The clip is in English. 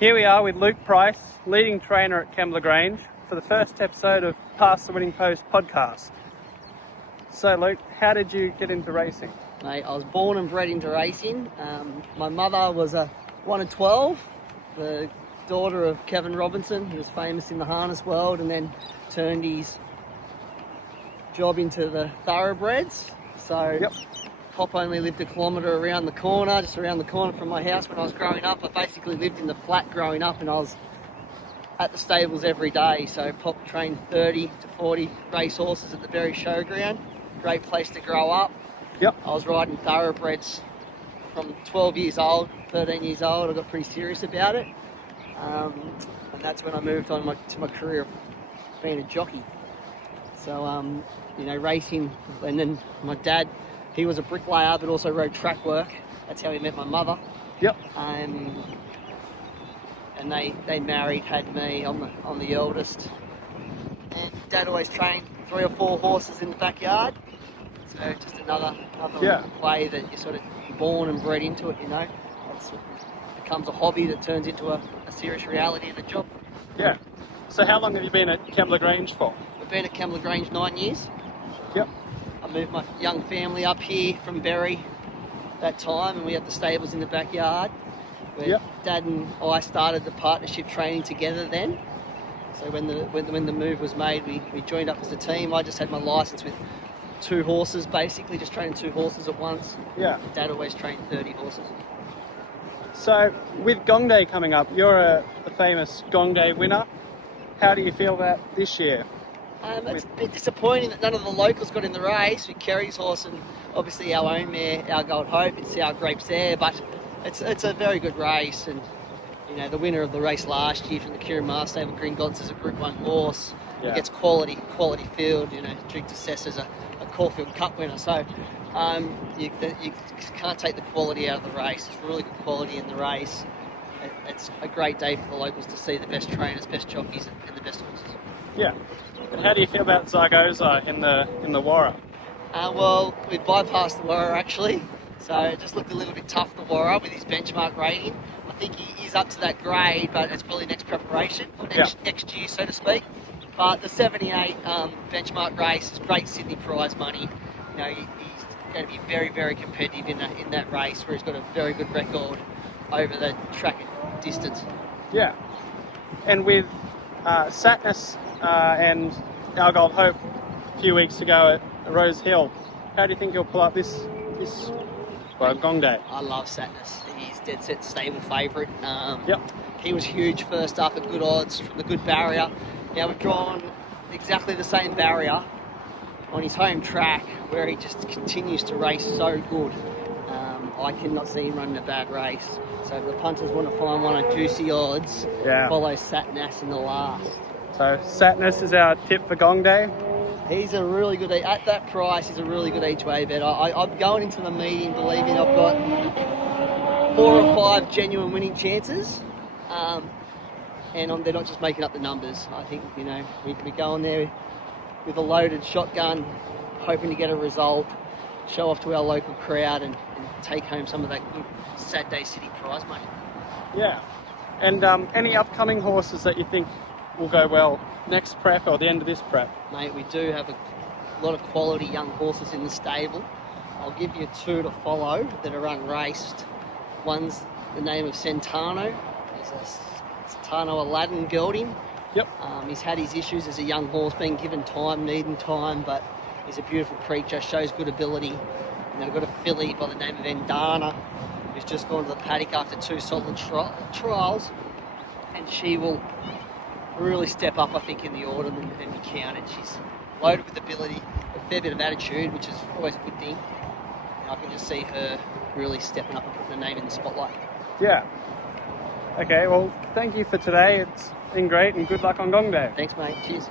Here we are with Luke Price, leading trainer at Kembla Grange, for the first episode of Past the Winning Post podcast. So Luke, how did you get into racing? Mate, I was born and bred into racing. My mother was a 1 of 12, the daughter of Kevin Robinson, who was famous in the harness world, and then turned his job into the thoroughbreds. So Pop only lived a kilometre around the corner, just around the corner from my house when I was growing up. I basically lived in the flat growing up, and I was at the stables every day. So Pop trained 30 to 40 race horses at the Berry Showground. Great place to grow up. I was riding thoroughbreds from 12 years old, 13 years old. I got pretty serious about it. And that's when I moved on to my career of being a jockey. So, racing. And then my dad, he was a bricklayer, but also rode track work. That's how he met my mother. And they married, had me. I'm the eldest. And Dad always trained 3 or 4 horses in the backyard. So just another way that you're sort of born and bred into it, It becomes a hobby that turns into a serious reality and a job. Yeah. So how long have you been at Kembla Grange for? We've been at Kembla Grange 9 years. I moved my young family up here from Berry that time, and we had the stables in the backyard where Dad and I started the partnership training together then. So when the move was made, we joined up as a team. I just had my licence with 2 horses, basically, just training 2 horses at once. Dad always trained 30 horses. So with Gong Day coming up, you're a famous Gong Day winner. How do you feel about this year? It's a bit disappointing that none of the locals got in the race with Kerry's horse and obviously our own mare, Our Gold Hope. It's our Grapes there, but it's a very good race. And the winner of the race last year from the Kieran Maher stable, Green Gods, is a Group 1 horse. He gets quality field. Duke Assess as a Caulfield Cup winner. So you can't take the quality out of the race. It's really good quality in the race. It's a great day for the locals to see the best trainers, best jockeys, and the best horses. Yeah. And how do you feel about Zaragoza in the Warra? Well, we bypassed the Warra actually, so it just looked a little bit tough, the Warra, with his benchmark rating. I think he is up to that grade, but it's probably next preparation, or next year, so to speak. But the 78 benchmark race is great Sydney prize money. He's going to be very, very competitive in that race, where he's got a very good record over the track distance. Yeah. And with Satnus and Our Gold Hope a few weeks ago at Rose Hill, how do you think you'll pull up this Gong Day? I love Satnus. He's dead set stable favourite. He was huge first up at good odds from the good barrier. Now we've drawn exactly the same barrier on his home track, where he just continues to race so good. I cannot see him running a bad race. So if the punters want to find one at juicy odds, follow Satnus in the last. So Satnus is our tip for Gong Day? He's a really good, at that price, he's a really good each way bet. I'm going into the meeting believing I've got 4 or 5 genuine winning chances. And they're not just making up the numbers. I think, we go in there with a loaded shotgun, hoping to get a result, show off to our local crowd and take home some of that good Saturday City prize money. Yeah. And any upcoming horses that you think will go well next prep or the end of this prep? Mate, we do have a lot of quality young horses in the stable. I'll give you 2 to follow that are unraced. One's the name of Centano. He's a Centano Aladdin gelding. He's had his issues as a young horse, being given time, needing time, but he's a beautiful creature, shows good ability. I've got a filly by the name of Endana, who's just gone to the paddock after 2 solid trials, and she will really step up, I think, in the autumn and be counted. She's loaded with ability, a fair bit of attitude, which is always a good thing. And I can just see her really stepping up and putting her name in the spotlight. Yeah. Okay, well, thank you for today. It's been great, and good luck on Gong Day. Thanks, mate. Cheers.